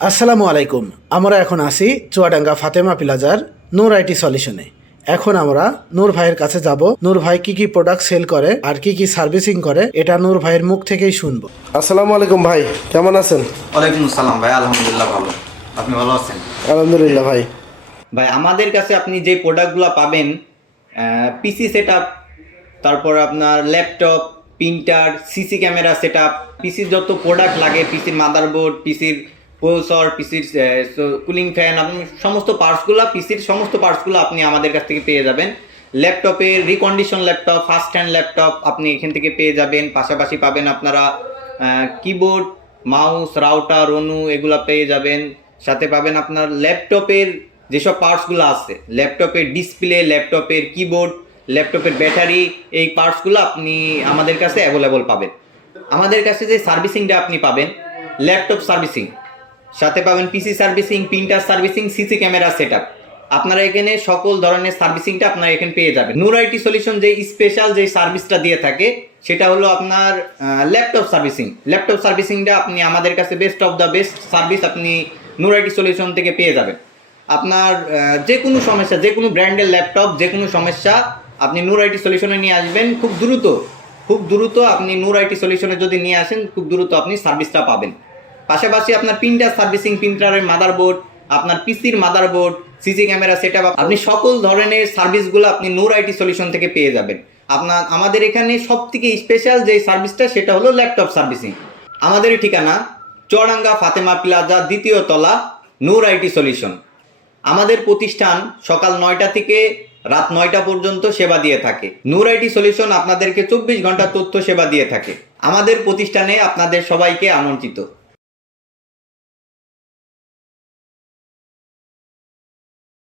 আসসালামু আলাইকুম। আমরা এখন আছি চুয়াডাঙ্গা ফাতেমা প্লাজার নূর আইটি সলিউশনে। এখন আমরা নূর ভাইয়ের কাছে যাব। নূর ভাই কি কি প্রোডাক্ট সেল করে আর কি কি সার্ভিসিং করে এটা নূর ভাইয়ের মুখ থেকেই শুনবো। আসসালামু আলাইকুম ভাই, কেমন আছেন? ওয়ালাইকুম আসসালাম ভাই, আলহামদুলিল্লাহ ভালো। আপনি ভালো আছেন? আলহামদুলিল্লাহ ভাই। ভাই আমাদের কাছে আপনি যে প্রোডাক্টগুলো পাবেন, পিসি সেট আপ, তারপর আপনার laptop, printer, CC camera set up, পিসির যত প্রোডাক্ট লাগে, পিসির মাদারবোর্ড, পিসির প্রসেসর, পিসির কুলিং ফ্যান, আপনি সমস্ত পার্টসগুলো, পিসির সমস্ত পার্টসগুলো আপনি আমাদের কাছ থেকে পেয়ে যাবেন। ল্যাপটপের recondition laptop, first hand laptop আপনি এখান থেকে পেয়ে যাবেন। পাশাপাশি পাবেন আপনারা কিবোর্ড, মাউস, রাউটার, রনু এগুলো পেয়ে যাবেন। সাথে পাবেন আপনার ল্যাপটপের যেসব পার্টসগুলো আছে, ল্যাপটপের ডিসপ্লে, ল্যাপটপের কিবোর্ড, ল্যাপটপের ব্যাটারি, এই পার্টসগুলো আপনি আমাদের কাছে অ্যাভেলেবল পাবেন। আমাদের কাছে যে সার্ভিসিংটা আপনি পাবেন, ল্যাপটপ সার্ভিসিং, সাথে পাবেন PC servicing, printer servicing, CC camera set up. আপনারা এখানে সকল ধরনের সার্ভিসিংটা আপনারা এখানে পেয়ে যাবেন। নূর আইটি সলিউশন যে স্পেশাল যে সার্ভিসটা দিয়ে থাকে সেটা হলো আপনার ল্যাপটপ সার্ভিসিং। ল্যাপটপ সার্ভিসিংটা আপনি আমাদের কাছে best of the best service আপনি নূর আইটি সলিউশন থেকে পেয়ে যাবেন। আপনার যে কোনো সমস্যা, যে কোনো ব্র্যান্ডের ল্যাপটপ, যে কোনো সমস্যা আপনি নূর আইটি সলিউশনে নিয়ে আসবেন। খুব দ্রুত আপনি নূর আইটি সলিউশনে যদি নিয়ে আসেন, খুব দ্রুত আপনি সার্ভিসটা পাবেন। পাশাপাশি আপনার প্রিন্টার সার্ভিসিং, প্রিন্টারের মাদারবোর্ড, আপনার পিসির motherboard, CC camera set up, আপনি সকল ধরনের সার্ভিসগুলো আপনি নূর আইটি সলিউশন থেকে পেয়ে যাবেন। আমাদের এখানে সব থেকে স্পেশাল যে সার্ভিসটা সেটা হলো ল্যাপটপ সার্ভিসিং। আমাদের ঠিকানা চুয়াডাঙ্গা ফাতেমা প্লাজা, 2য় তলা, নূর আইটি সলিউশন। আমাদের প্রতিষ্ঠান সকাল 9টা থেকে রাত 9টা পর্যন্ত সেবা দিয়ে থাকে। নূর আইটি সলিউশন আপনাদেরকে 24 ঘন্টা তথ্য সেবা দিয়ে থাকে। আমাদের প্রতিষ্ঠানে আপনাদের সবাইকে আমন্ত্রিত।